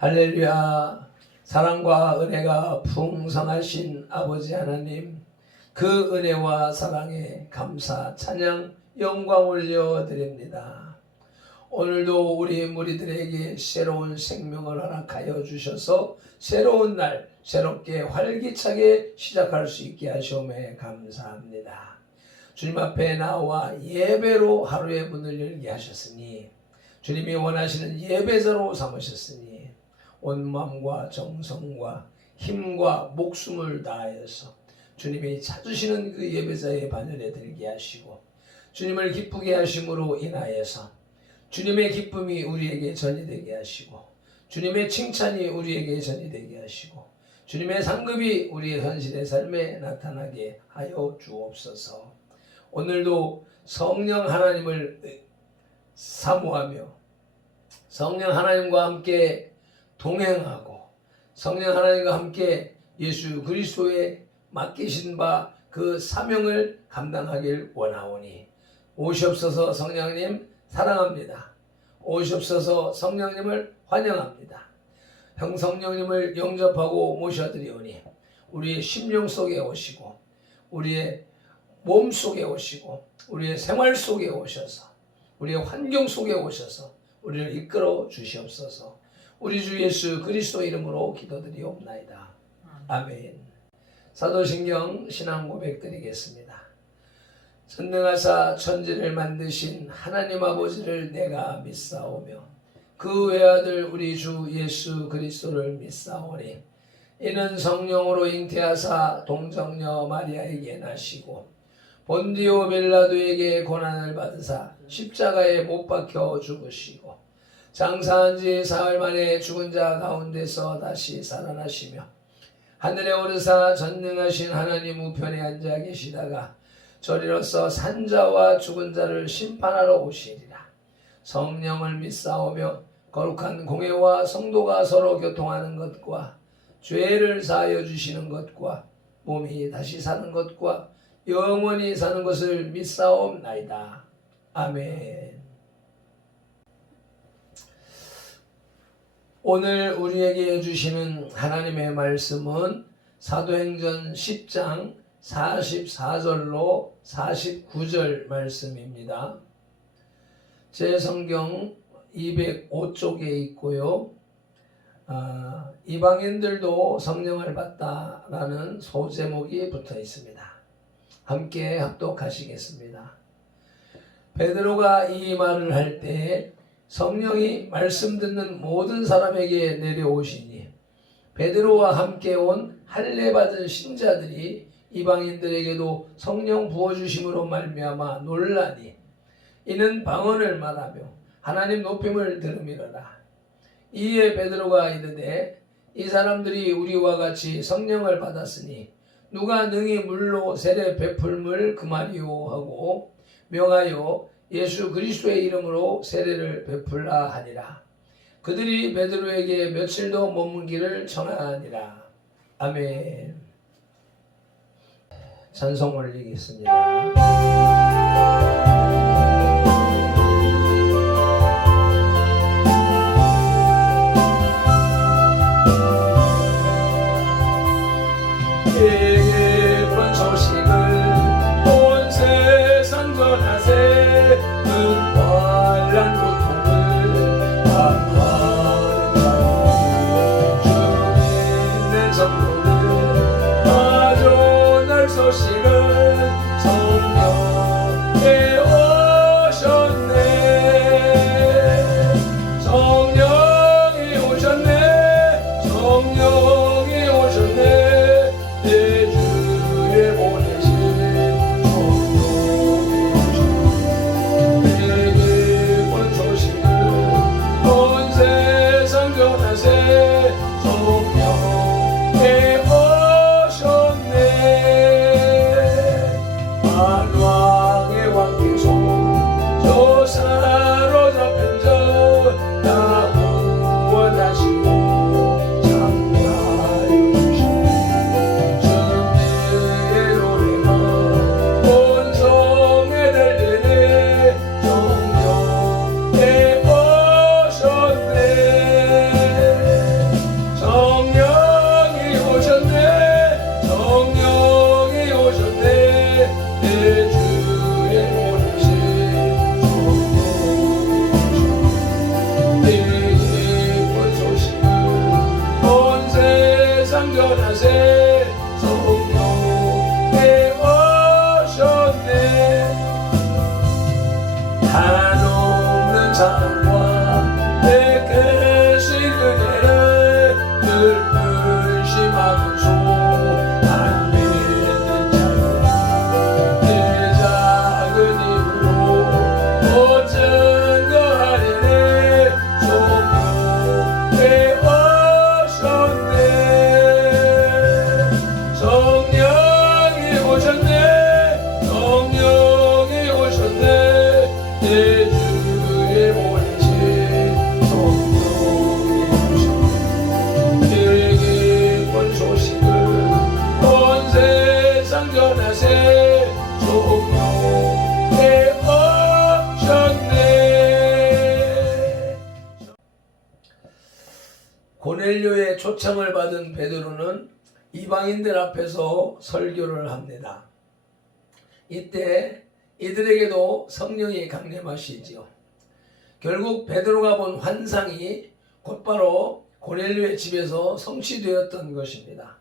할렐루야. 사랑과 은혜가 풍성하신 아버지 하나님, 그 은혜와 사랑에 감사, 찬양, 영광 올려드립니다. 오늘도 우리 무리들에게 새로운 생명을 허락하여 주셔서 새로운 날 새롭게 활기차게 시작할 수 있게 하시오매 감사합니다. 주님 앞에 나와 예배로 하루의 문을 열게 하셨으니, 주님이 원하시는 예배자로 삼으셨으니 온 마음과 정성과 힘과 목숨을 다하여서 주님이 찾으시는 그 예배자의 반열에 들게 하시고, 주님을 기쁘게 하심으로 인하여서 주님의 기쁨이 우리에게 전이되게 하시고, 주님의 칭찬이 우리에게 전이되게 하시고, 주님의 상급이 우리의 현실의 삶에 나타나게 하여 주옵소서. 오늘도 성령 하나님을 사모하며 성령 하나님과 함께 동행하고 성령 하나님과 함께 예수 그리스도의 맡기신 바 그 사명을 감당하길 원하오니, 오시옵소서. 성령님 사랑합니다. 오시옵소서. 성령님을 환영합니다. 성령님을 영접하고 모셔드리오니 우리의 심령 속에 오시고, 우리의 몸 속에 오시고, 우리의 생활 속에 오셔서, 우리의 환경 속에 오셔서 우리를 이끌어 주시옵소서. 우리 주 예수 그리스도 이름으로 기도드리옵나이다. 아멘. 사도신경 신앙 고백 드리겠습니다. 전능하사 천지를 만드신 하나님 아버지를 내가 믿사오며 그 외아들 우리 주 예수 그리스도를 믿사오니, 이는 성령으로 잉태하사 동정녀 마리아에게 나시고 본디오 빌라도에게 고난을 받으사 십자가에 못 박혀 죽으시고 장사한 지 사흘 만에 죽은 자 가운데서 다시 살아나시며 하늘에 오르사 전능하신 하나님 우편에 앉아 계시다가 저리로서 산자와 죽은 자를 심판하러 오시리라. 성령을 믿사오며 거룩한 공회와 성도가 서로 교통하는 것과 죄를 사하여 주시는 것과 몸이 다시 사는 것과 영원히 사는 것을 믿사옵나이다. 아멘. 오늘 우리에게 주시는 하나님의 말씀은 사도행전 10장 44절로 49절 말씀입니다. 제 성경 205쪽에 있고요. 이방인들도 성령을 받다라는 소제목이 붙어 있습니다. 함께 합독하시겠습니다. 베드로가 이 말을 할 때 성령이 말씀 듣는 모든 사람에게 내려오시니, 베드로와 함께 온 할례 받은 신자들이 이방인들에게도 성령 부어주심으로 말미암아 놀라니, 이는 방언을 말하며 하나님 높임을 들음이로라. 이에 베드로가 이르되, 이 사람들이 우리와 같이 성령을 받았으니 누가 능히 물로 세례 베풀물 금하리요 하고 명하여 예수 그리스도의 이름으로 세례를 베풀라 하니라. 그들이 베드로에게 며칠도 머문기를 청하니라. 아멘. 찬송 올리겠습니다. 기쁜 소식을 온 세상 전하세. 은환란 고통을 감화하는 자들, 주 믿는 성도들, 마주날 소식은 성령의 고넬료의 초청을 받은 베드로는 이방인들 앞에서 설교를 합니다. 이때 이들에게도 성령이 강림하시지요. 결국 베드로가 본 환상이 곧바로 고넬료의 집에서 성취되었던 것입니다.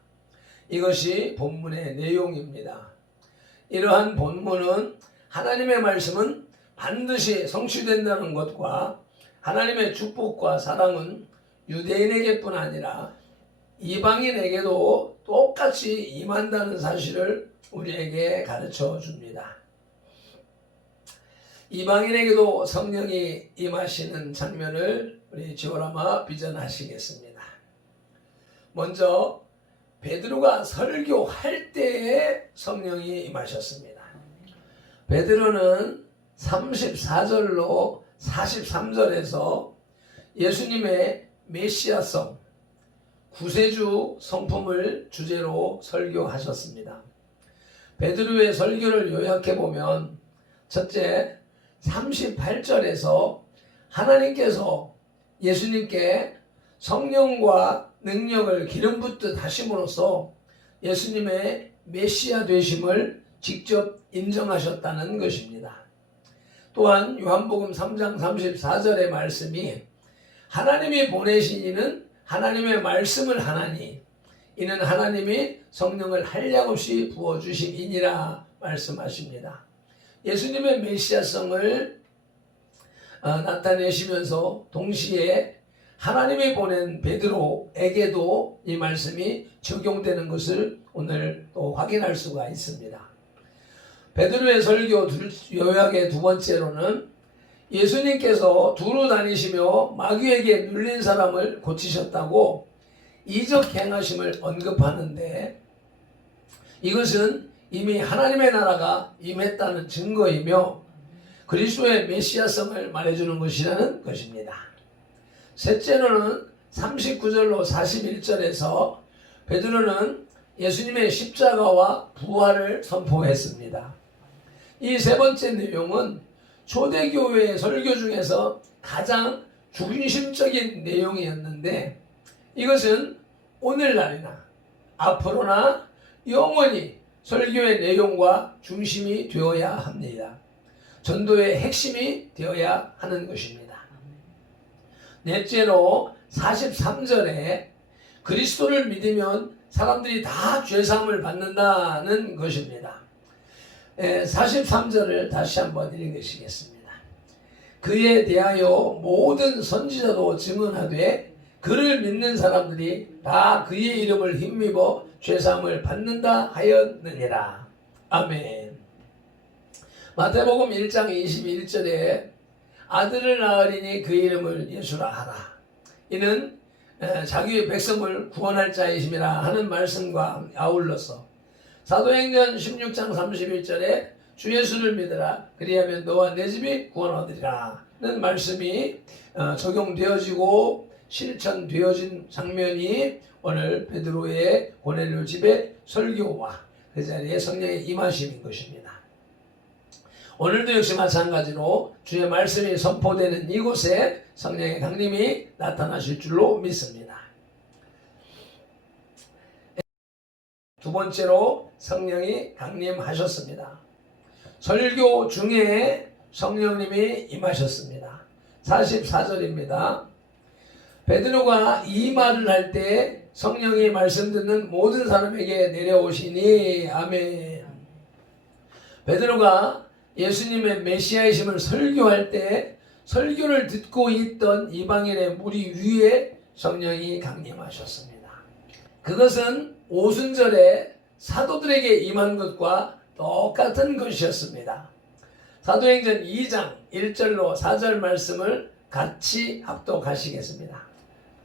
이것이 본문의 내용입니다. 이러한 본문은 하나님의 말씀은 반드시 성취된다는 것과 하나님의 축복과 사랑은 유대인에게뿐 아니라 이방인에게도 똑같이 임한다는 사실을 우리에게 가르쳐 줍니다. 이방인에게도 성령이 임하시는 장면을 우리 지오라마 비전하시겠습니다. 먼저 베드로가 설교할 때에 성령이 임하셨습니다. 베드로는 34절로 43절에서 예수님의 메시아성, 구세주 성품을 주제로 설교하셨습니다. 베드로의 설교를 요약해보면 첫째, 38절에서 하나님께서 예수님께 성령과 능력을 기름 붓듯 하심으로써 예수님의 메시아 되심을 직접 인정하셨다는 것입니다. 또한 요한복음 3장 34절의 말씀이 하나님이 보내신 이는 하나님의 말씀을 하나니 이는 하나님이 성령을 한량없이 부어주심이니라 말씀하십니다. 예수님의 메시아성을 나타내시면서 동시에 하나님이 보낸 베드로에게도 이 말씀이 적용되는 것을 오늘 또 확인할 수가 있습니다. 베드로의 설교 요약의 두 번째로는 예수님께서 두루 다니시며 마귀에게 눌린 사람을 고치셨다고 이적 행하심을 언급하는데 이것은 이미 하나님의 나라가 임했다는 증거이며 그리스도의 메시아성을 말해주는 것이라는 것입니다. 셋째로는 39절로 41절에서 베드로는 예수님의 십자가와 부활을 선포했습니다. 이 세 번째 내용은 초대교회의 설교 중에서 가장 중심적인 내용이었는데 이것은 오늘날이나 앞으로나 영원히 설교의 내용과 중심이 되어야 합니다. 전도의 핵심이 되어야 하는 것입니다. 넷째로 43절에 그리스도를 믿으면 사람들이 다 죄사함을 받는다는 것입니다. 43절을 다시 한번 읽으시겠습니다. 그에 대하여 모든 선지자도 증언하되 그를 믿는 사람들이 다 그의 이름을 힘입어 죄사함을 받는다 하였느니라. 아멘. 마태복음 1장 21절에 아들을 낳으리니 그 이름을 예수라 하라. 이는 자기의 백성을 구원할 자이심이라 하는 말씀과 아울러서 사도행전 16장 31절에 주 예수를 믿으라 그리하면 너와 내 집이 구원 얻으리라 는 말씀이 적용되어지고 실천되어진 장면이 오늘 베드로의 고넬료 집의 설교와 그 자리에 성령의 임하심인 것입니다. 오늘도 역시 마찬가지로 주의 말씀이 선포되는 이곳에 성령의 강림이 나타나실 줄로 믿습니다. 두 번째로 성령이 강림하셨습니다. 설교 중에 성령님이 임하셨습니다. 44절입니다. 베드로가 이 말을 할 때 성령이 말씀 듣는 모든 사람에게 내려오시니 아멘. 베드로가 예수님의 메시아이심을 설교할 때 설교를 듣고 있던 이방인의 무리 위에 성령이 강림하셨습니다. 그것은 오순절에 사도들에게 임한 것과 똑같은 것이었습니다. 사도행전 2장 1절로 4절 말씀을 같이 합독하시겠습니다.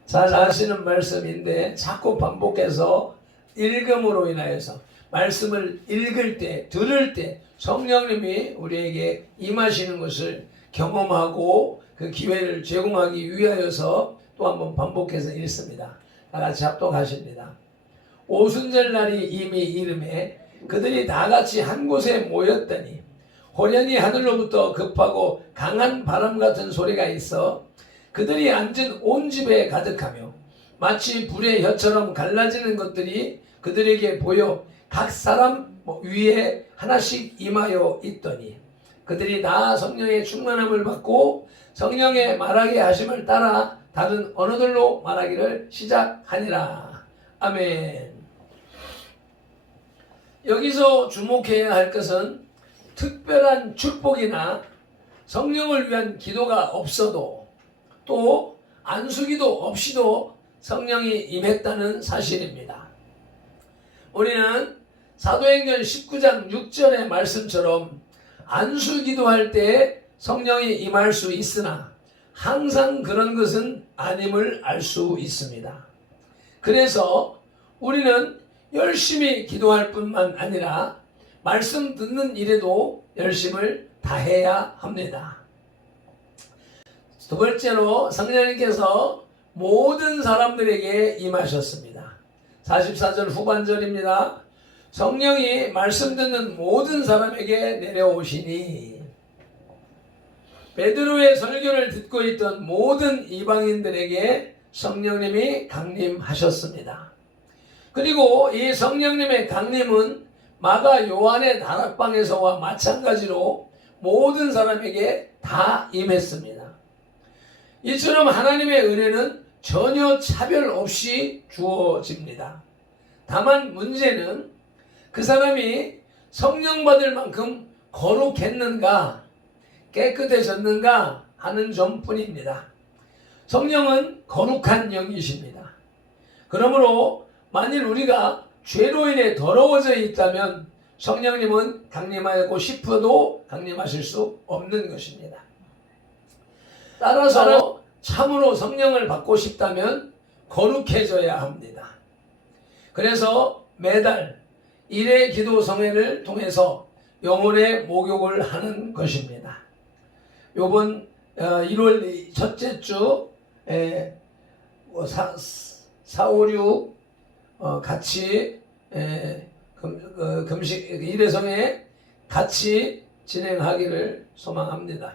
잘 아시는 말씀인데 자꾸 반복해서 읽음으로 인하여서 말씀을 읽을 때, 들을 때 성령님이 우리에게 임하시는 것을 경험하고 그 기회를 제공하기 위하여서 또 한번 반복해서 읽습니다. 다 같이 합독하십니다. 오순절 날이 이미 이름에 그들이 다 같이 한 곳에 모였더니 호련히 하늘로부터 급하고 강한 바람 같은 소리가 있어 그들이 앉은 온 집에 가득하며 마치 불의 혀처럼 갈라지는 것들이 그들에게 보여 각 사람 위에 하나씩 임하여 있더니 그들이 다 성령의 충만함을 받고 성령의 말하게 하심을 따라 다른 언어들로 말하기를 시작하니라. 아멘. 여기서 주목해야 할 것은 특별한 축복이나 성령을 위한 기도가 없어도 또 안수기도 없이도 성령이 임했다는 사실입니다. 우리는 사도행전 19장 6절의 말씀처럼 안수기도할 때 성령이 임할 수 있으나 항상 그런 것은 아님을 알 수 있습니다. 그래서 우리는 열심히 기도할 뿐만 아니라 말씀 듣는 일에도 열심을 다해야 합니다. 두 번째로 성령님께서 모든 사람들에게 임하셨습니다. 44절 후반절입니다. 성령이 말씀 듣는 모든 사람에게 내려오시니 베드로의 설교를 듣고 있던 모든 이방인들에게 성령님이 강림하셨습니다. 그리고 이 성령님의 강림은 마가 요한의 다락방에서와 마찬가지로 모든 사람에게 다 임했습니다. 이처럼 하나님의 은혜는 전혀 차별 없이 주어집니다. 다만 문제는 그 사람이 성령 받을 만큼 거룩했는가 깨끗해졌는가 하는 점뿐입니다. 성령은 거룩한 영이십니다. 그러므로 만일 우리가 죄로 인해 더러워져 있다면 성령님은 강림하고 싶어도 강림하실 수 없는 것입니다. 따라서 참으로 성령을 받고 싶다면 거룩해져야 합니다. 그래서 매달 1회 기도 성회를 통해서 영혼의 목욕을 하는 것입니다. 요번 1월 첫째 주 4, 5, 6 같이 금식 1회 성회 같이 진행하기를 소망합니다.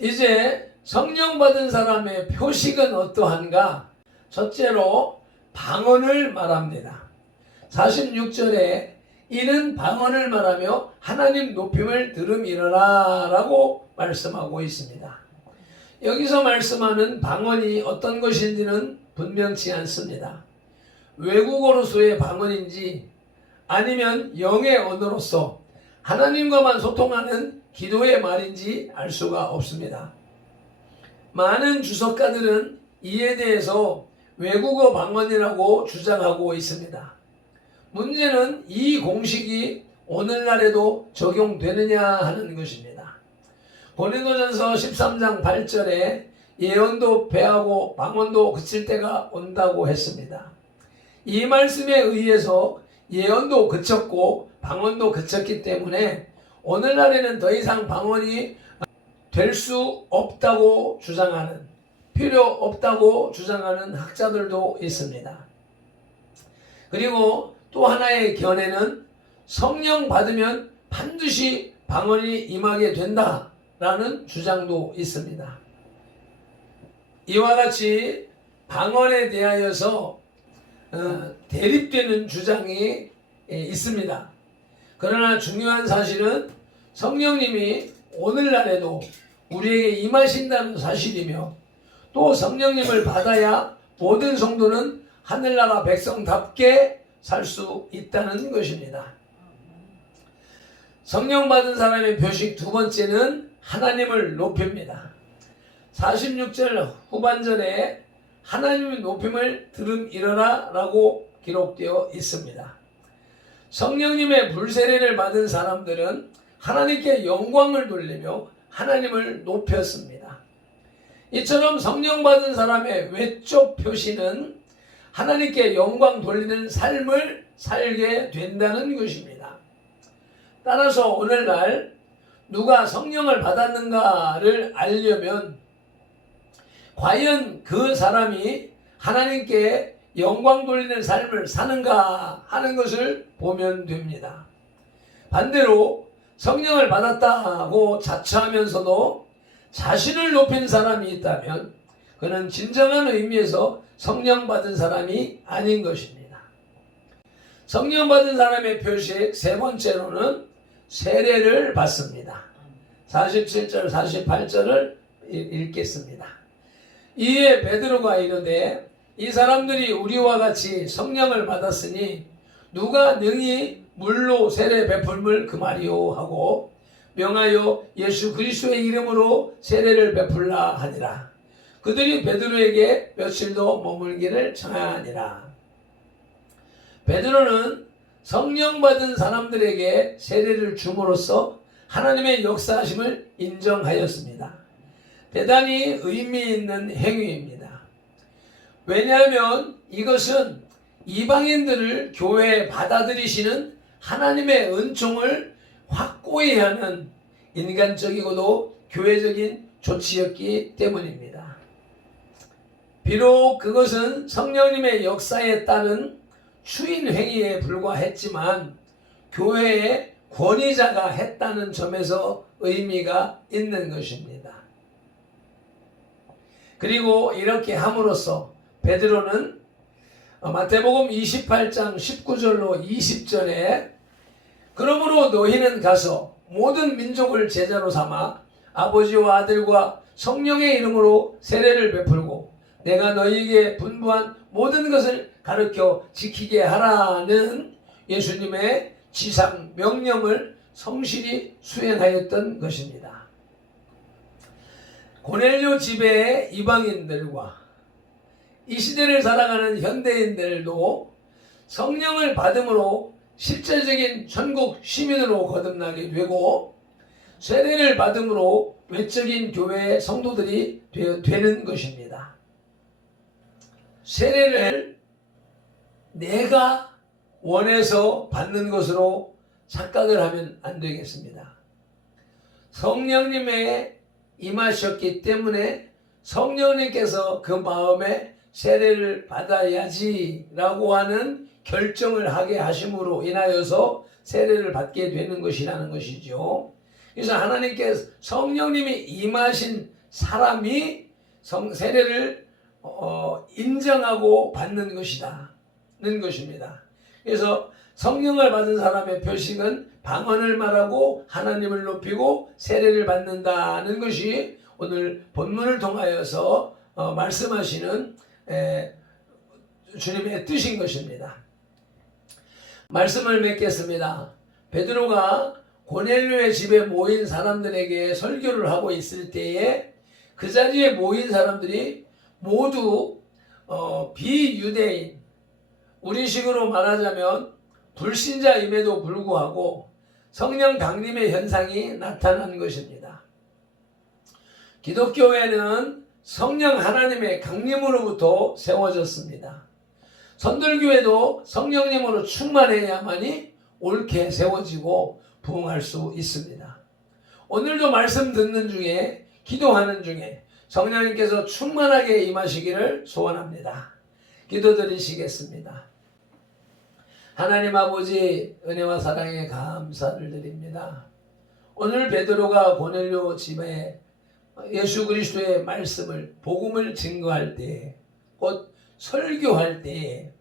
이제 성령 받은 사람의 표식은 어떠한가? 첫째로 방언을 말합니다. 46절에 이는 방언을 말하며 하나님 높임을 들음이러라 라고 말씀하고 있습니다. 여기서 말씀하는 방언이 어떤 것인지는 분명치 않습니다. 외국어로서의 방언인지 아니면 영의 언어로서 하나님과만 소통하는 기도의 말인지 알 수가 없습니다. 많은 주석가들은 이에 대해서 외국어 방언이라고 주장하고 있습니다. 문제는 이 공식이 오늘날에도 적용되느냐 하는 것입니다. 고린도전서 13장 8절에 예언도 패하고 방언도 그칠 때가 온다고 했습니다. 이 말씀에 의해서 예언도 그쳤고 방언도 그쳤기 때문에 오늘날에는 더 이상 방언이 될 수 없다고 주장하는, 필요 없다고 주장하는 학자들도 있습니다. 그리고 또 하나의 견해는 성령 받으면 반드시 방언이 임하게 된다라는 주장도 있습니다. 이와 같이 방언에 대하여서 대립되는 주장이 있습니다. 그러나 중요한 사실은 성령님이 오늘날에도 우리에게 임하신다는 사실이며 또 성령님을 받아야 모든 성도는 하늘나라 백성답게 살 수 있다는 것입니다. 성령 받은 사람의 표식 두 번째는 하나님을 높입니다. 46절 후반절에 하나님의 높임을 들음이러라 라고 기록되어 있습니다. 성령님의 불세례를 받은 사람들은 하나님께 영광을 돌리며 하나님을 높였습니다. 이처럼 성령 받은 사람의 외적 표시는 하나님께 영광 돌리는 삶을 살게 된다는 것입니다. 따라서 오늘날 누가 성령을 받았는가를 알려면 과연 그 사람이 하나님께 영광 돌리는 삶을 사는가 하는 것을 보면 됩니다. 반대로 성령을 받았다고 자처하면서도 자신을 높인 사람이 있다면 그는 진정한 의미에서 성령 받은 사람이 아닌 것입니다. 성령 받은 사람의 표식 세 번째로는 세례를 받습니다. 47절 48절을 읽겠습니다. 이에 베드로가 이르되 이 사람들이 우리와 같이 성령을 받았으니 누가 능히 물로 세례 베풀물 금하리요 하고 명하여 예수 그리스도의 이름으로 세례를 베풀라 하니라. 그들이 베드로에게 며칠도 머물기를 청하니라. 베드로는 성령 받은 사람들에게 세례를 줌으로써 하나님의 역사하심을 인정하였습니다. 대단히 의미 있는 행위입니다. 왜냐하면 이것은 이방인들을 교회에 받아들이시는 하나님의 은총을 확고히 하는 인간적이고도 교회적인 조치였기 때문입니다. 비록 그것은 성령님의 역사에 따른 추인 행위에 불과했지만 교회의 권위자가 했다는 점에서 의미가 있는 것입니다. 그리고 이렇게 함으로써 베드로는 마태복음 28장 19절로 20절에 그러므로 너희는 가서 모든 민족을 제자로 삼아 아버지와 아들과 성령의 이름으로 세례를 베풀고 내가 너희에게 분부한 모든 것을 가르쳐 지키게 하라는 예수님의 지상 명령을 성실히 수행하였던 것입니다. 고넬료 지배의 이방인들과 이 시대를 살아가는 현대인들도 성령을 받음으로 실제적인 천국 시민으로 거듭나게 되고 세례를 받음으로 외적인 교회의 성도들이 되는 것입니다. 세례를 내가 원해서 받는 것으로 착각을 하면 안 되겠습니다. 성령님의 임하셨기 때문에 성령님께서 그 마음에 세례를 받아야지라고 하는 결정을 하게 하심으로 인하여서 세례를 받게 되는 것이라는 것이죠. 그래서 하나님께서 성령님이 임하신 사람이 세례를 인정하고 받는 것이다는 것입니다. 그래서 성령을 받은 사람의 표식은 방언을 말하고 하나님을 높이고 세례를 받는다는 것이 오늘 본문을 통하여서 말씀하시는 주님의 뜻인 것입니다. 말씀을 맺겠습니다. 베드로가 고넬료의 집에 모인 사람들에게 설교를 하고 있을 때에 그 자리에 모인 사람들이 모두 비유대인, 우리식으로 말하자면 불신자임에도 불구하고 성령 강림의 현상이 나타난 것입니다. 기독교회는 성령 하나님의 강림으로부터 세워졌습니다. 선들교회도 성령님으로 충만해야만이 옳게 세워지고 부흥할 수 있습니다. 오늘도 말씀 듣는 중에 기도하는 중에 성령님께서 충만하게 임하시기를 소원합니다. 기도드리시겠습니다. 하나님 아버지 은혜와 사랑에 감사를 드립니다. 오늘 베드로가 고넬료 집에 예수 그리스도의 말씀을 복음을 증거할 때, 곧 설교할 때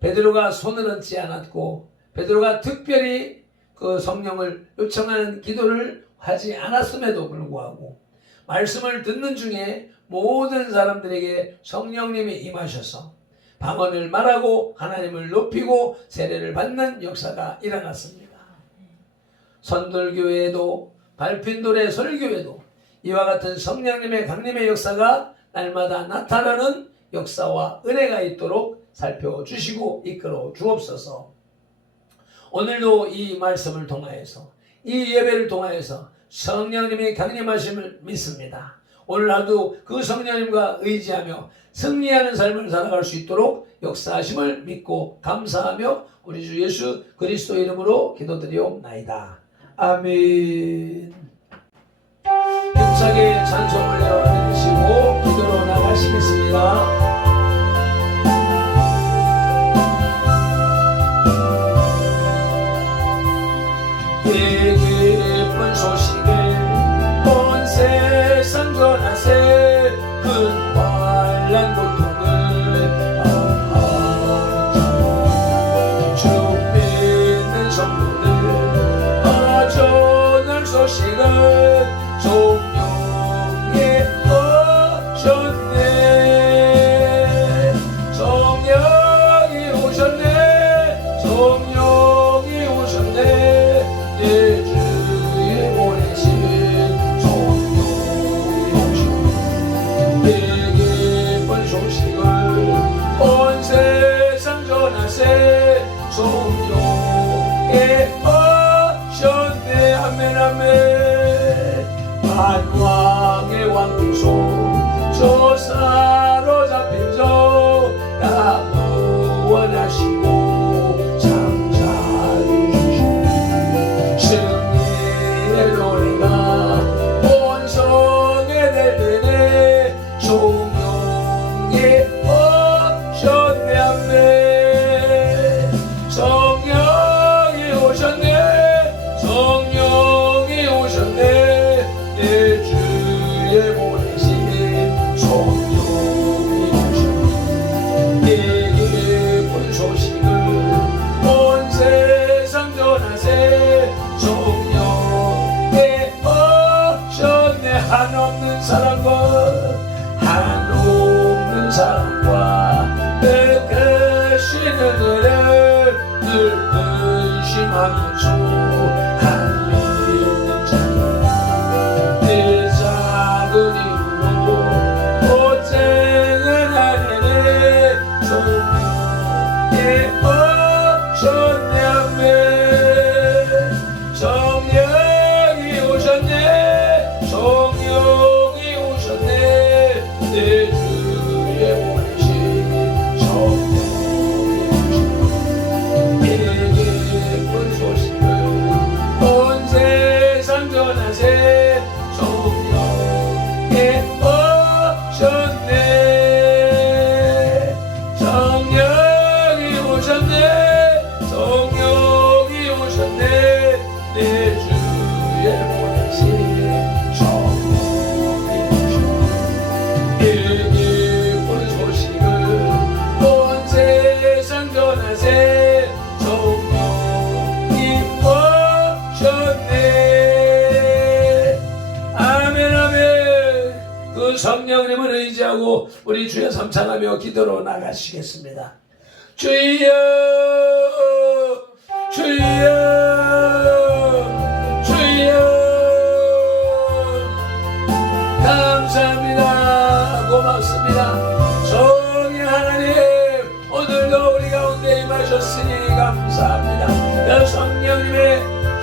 베드로가 손을 얹지 않았고 베드로가 특별히 그 성령을 요청하는 기도를 하지 않았음에도 불구하고 말씀을 듣는 중에 모든 사람들에게 성령님이 임하셔서 방언을 말하고 하나님을 높이고 세례를 받는 역사가 일어났습니다. 선돌교회에도 발핀도레 설교에도 이와 같은 성령님의 강림의 역사가 날마다 나타나는 역사와 은혜가 있도록 살펴주시고 이끌어 주옵소서. 오늘도 이 말씀을 통하여서 이 예배를 통하여서 성령님이 강림하심을 믿습니다. 오늘 하루 그 성령님과 의지하며 승리하는 삶을 살아갈 수 있도록 역사하심을 믿고 감사하며 우리 주 예수 그리스도 이름으로 기도드리옵나이다. 아멘. 힘차게 찬송을 내어드리시고 기도로 나가시겠습니다. 이 기쁜 소식을 온 세상 전하세. 큰 만난 고통을 주 믿는 성도들 전할 소식은 성령이 오셨네. 성령이 오셨네. 성령이 오셨네. 내 주의 보내신 성령이 오셨네. 내 기쁜 소식을 온 세상 전하세. 성령이 오셨네. 아멘 아멘. 만왕의 왕소 저 사로잡힌 저 다 구원하시고 창자주시고 승리의 노래가 온 성에 들리네. 성령이 오셨네. 아멘. 성령이 오셨네. 성령이 오셨네. 내 주의 보내신 성령이 오셨네. 내 기쁜 소식을 온 세상 전하세. 성령이 오셨네. 한없는 사랑과 한없는 사랑과 베푸시는 은혜를 늘 근심하면서 한 믿는 자는 내 작은 힘으로 고생을 하려네. 성령이 오셨네. 아멘. 성령이 오셨네. 성령이 오셨네. 내 주의 보내신 성령이 오셨네. 내 기쁜 소식을 온 세상 전하세. 성령이 오셨네. 성령이 오셨네. 성령이 오셨네. 내 주의 보내신 성령이 오셨네. 내 기쁜 소식을 온 세상 전하세. 성령이 오셨네. 아멘 아멘. 그 성령님을 의지하고 우리 주여 삼창하며 기도로 나가시겠습니다. 주여 주여 주여 감사합니다. 고맙습니다. 성령 하나님 오늘도 우리 가운데 임하셨으니 감사합니다. 그 성령님의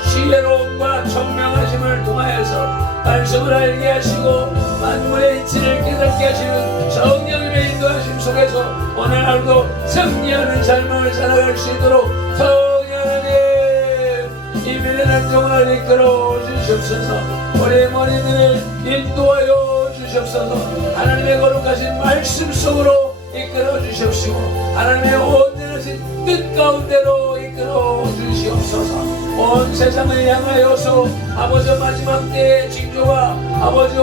지혜로움과 청명하심을 통하여서 말씀을 알게 하시고 만물의 이치를 깨닫게 하시는 성령님의 인도하심 속에서 오늘 하루도 승리하는 삶을 살아갈 수 있도록 성령 하나님 이 밀레날 동안 이끌어 주시옵소서. 우리 머리들을 인도하여 주시옵소서. 하나님의 거룩하신 말씀 속으로 이끌어 주시옵시고 하나님의 온전하신 뜻 가운데로 이끌어 주시옵소서. 온 세상을 향하여서 아버지 마지막 때의 징조와 아버지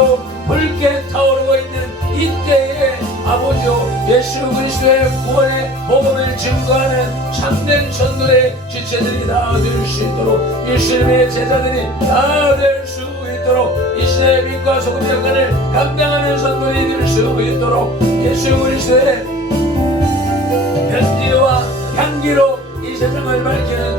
붉게 타오르고 있는 이때에 아버지 예수 그리스도의 구원의 복음을 증거하는 참된 전도의 지체들이 다 될 수 있도록 예수님의 제자들이 다 될 수 있도록 이 시대의 빛과 소금의 역할을 감당하는 선도들이 될 수 있도록 예수 그리스도의 편지와 향기로 이 세상을 밝히는